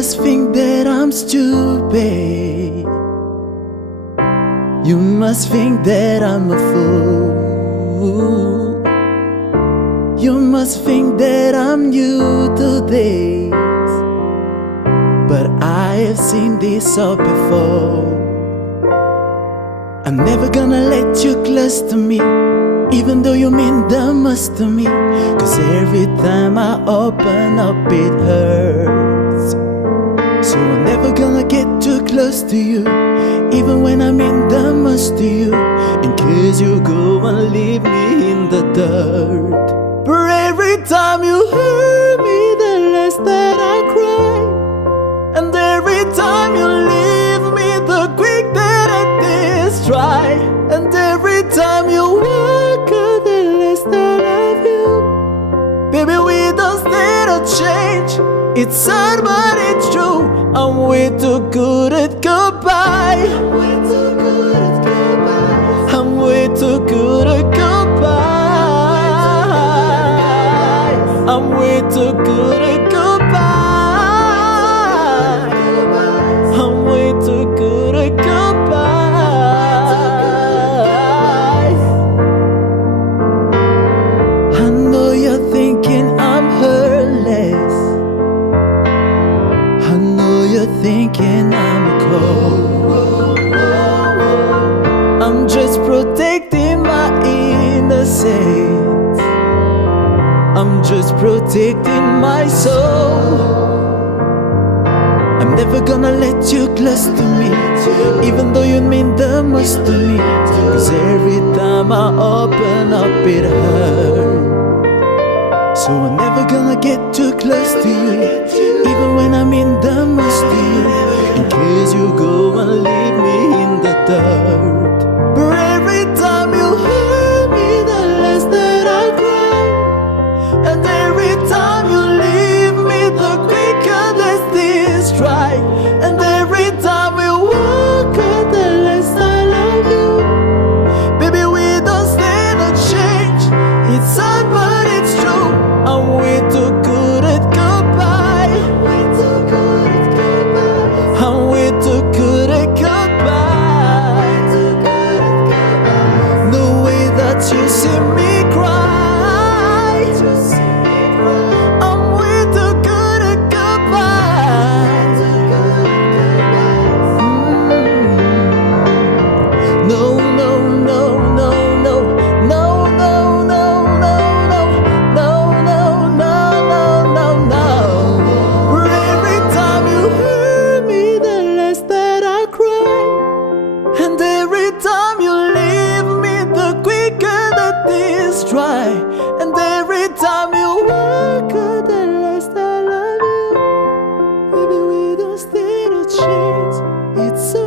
must think that I'm stupid. You must think that I'm a fool. You must think that I'm new to this, but I have seen this all before. I'm never gonna let you close to me, even though you mean the most to me. 'Cause every time I open up it hurts. So I'm never gonna get too close to you, even when I mean the most to you, in case you go and leave me in the dirt. But every time you hurt me, the less that I cry. And every time you leave me, the quick that I destroy. And every time you walk out, the less that I love you. Baby, we don't stand a change. It's sad but it's true. I'm way too good at goodbye. I'm way too good at goodbye. I'm way too good at goodbye. I'm way too good at goodbye. I'm way too good at goodbye. I know you're thinking I'm heartless. I know you're thinking I'm cold. I'm just protecting my innocence. I'm just protecting my soul. I'm never gonna let you close to me, even though you mean the most to me. 'Cause every time I open up it hurts. So I'm never gonna get too close to you, even when I mean the most to you, in case you go and leave me in the dirt. But every time you hurt me, the less that I cry. And every time you leave me, the quicker this destroy. And every time we walk out, the less I love you. Baby, we don't stand a change. It's sad but it's true. I'm way too good at goodbye. Way too good at goodbye. I'm way too good at goodbye. Too good at goodbye. The way that you see me cry. I'm way too good at goodbye. No, no, no, no, no, no, no, no, no, no, no, no, no, no, no, no. For every time you hurt me, the less that I cry. And every time you leave me, the quicker that destroy. And every time you walk out, the less I love you. Baby, we don't stand a chance. It's so